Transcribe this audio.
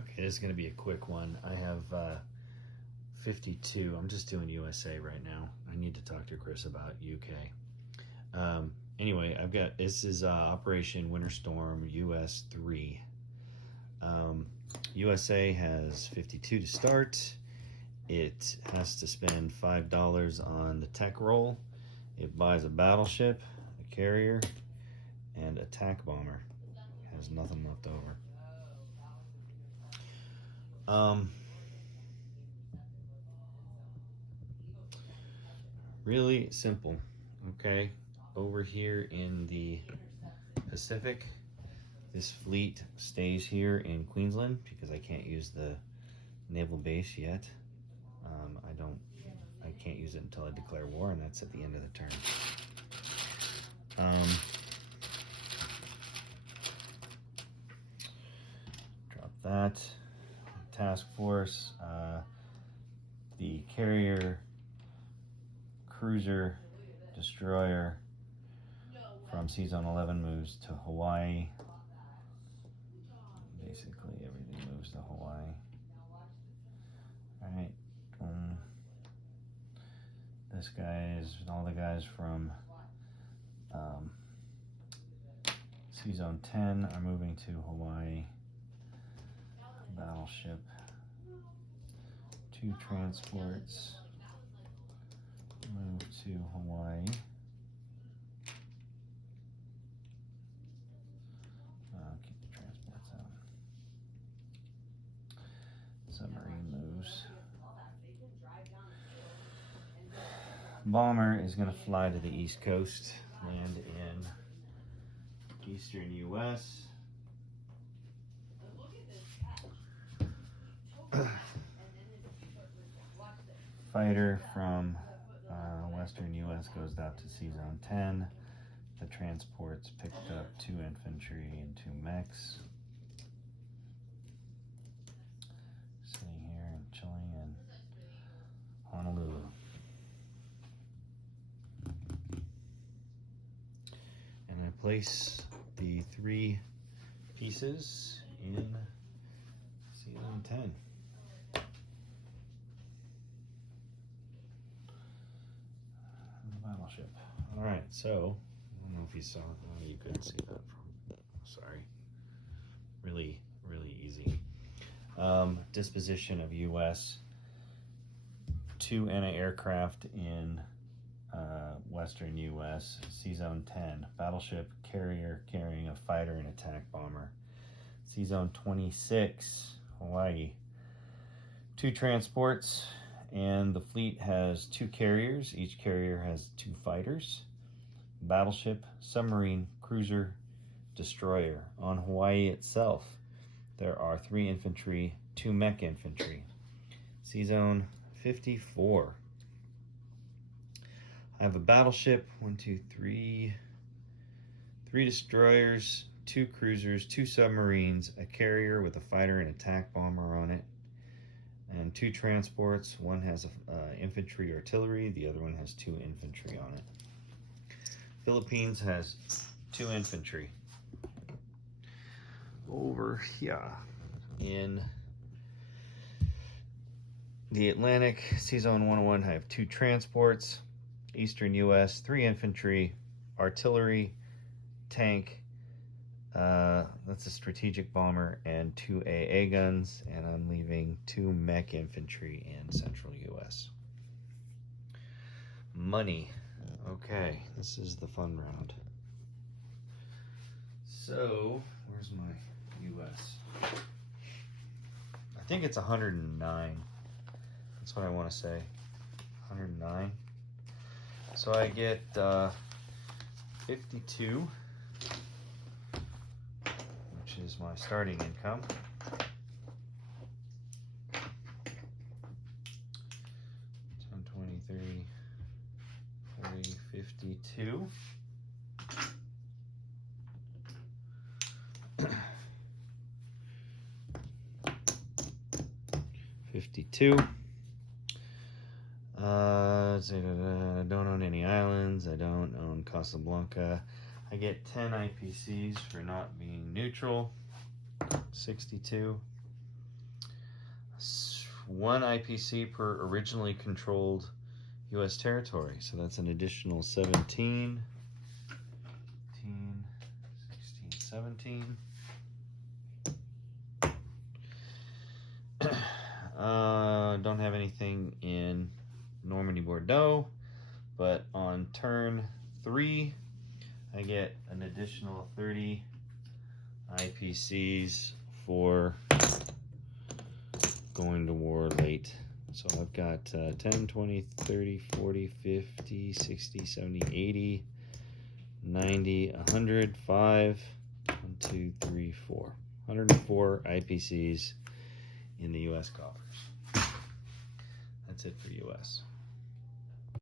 Okay, this is going to be a quick one. I have 52. I'm just doing USA right now. I need to talk to Chris about UK. Anyway, I've got this is Operation Winter Storm US 3. USA has 52 to start. It has to spend $5 on the tech roll. It buys a battleship, a carrier, and a attack bomber. It has nothing left over. Really simple. Okay, over here in the Pacific, this fleet stays here in Queensland because I can't use the naval base yet. I can't use it until I declare war, and that's at the end of the turn. Drop that. Task force, the carrier, cruiser, destroyer from Seazone 11 moves to Hawaii. Basically everything moves to Hawaii. Alright, this guy is, all the guys from Seazone 10 are moving to Hawaii. Battleship, 2 transports move to Hawaii. Keep the transports out. Submarine moves. Bomber is going to fly to the East Coast, land in eastern U.S. Fighter from western U.S. goes out to Seazone 10. The transports picked up 2 infantry and 2 mechs. Sitting here and chilling in Honolulu. And I place the 3 pieces in Seazone 10. Battleship. All right, so I don't know if you saw. Oh, you couldn't see that from. Sorry. Really easy. Disposition of U.S. 2 anti-aircraft in western U.S. Seazone 10. Battleship carrier carrying a fighter and attack bomber. Seazone 26. Hawaii. 2 transports. And the fleet has 2 carriers. Each carrier has 2 fighters. Battleship, submarine, cruiser, destroyer. On Hawaii itself, there are 3 infantry, 2 mech infantry. Seazone 54. I have a battleship, 1, 2, 3, 3 destroyers, 2 cruisers, 2 submarines, a carrier with a fighter and attack bomber on it, and 2 transports. One has infantry artillery, the other one has 2 infantry on it. Philippines has 2 infantry. Over here in the Atlantic, Seazone 101, I have 2 transports. Eastern U.S., 3 infantry, artillery, tank, that's a strategic bomber, and 2 AA guns, and I'm leaving 2 mech infantry in central U.S. Money. Okay, this is the fun round. So, where's my U.S.? I think it's 109. That's what I want to say. 109. So I get 52, which is my starting income. 10, 20, 30, 40, 52. 52. I don't own any islands. I don't own Casablanca. I get 10 IPCs for not being neutral. 62. 1 IPC per originally controlled U.S. territory. So that's an additional 17, 15, 16, 17. Don't have anything in Normandy Bordeaux, but on turn 3, I get an additional 30 IPCs for going to war late. So I've got 10, 20, 30, 40, 50, 60, 70, 80, 90, 100, 5, 1, 2, 3, 4. 104 IPCs in the U.S. coffers. That's it for U.S.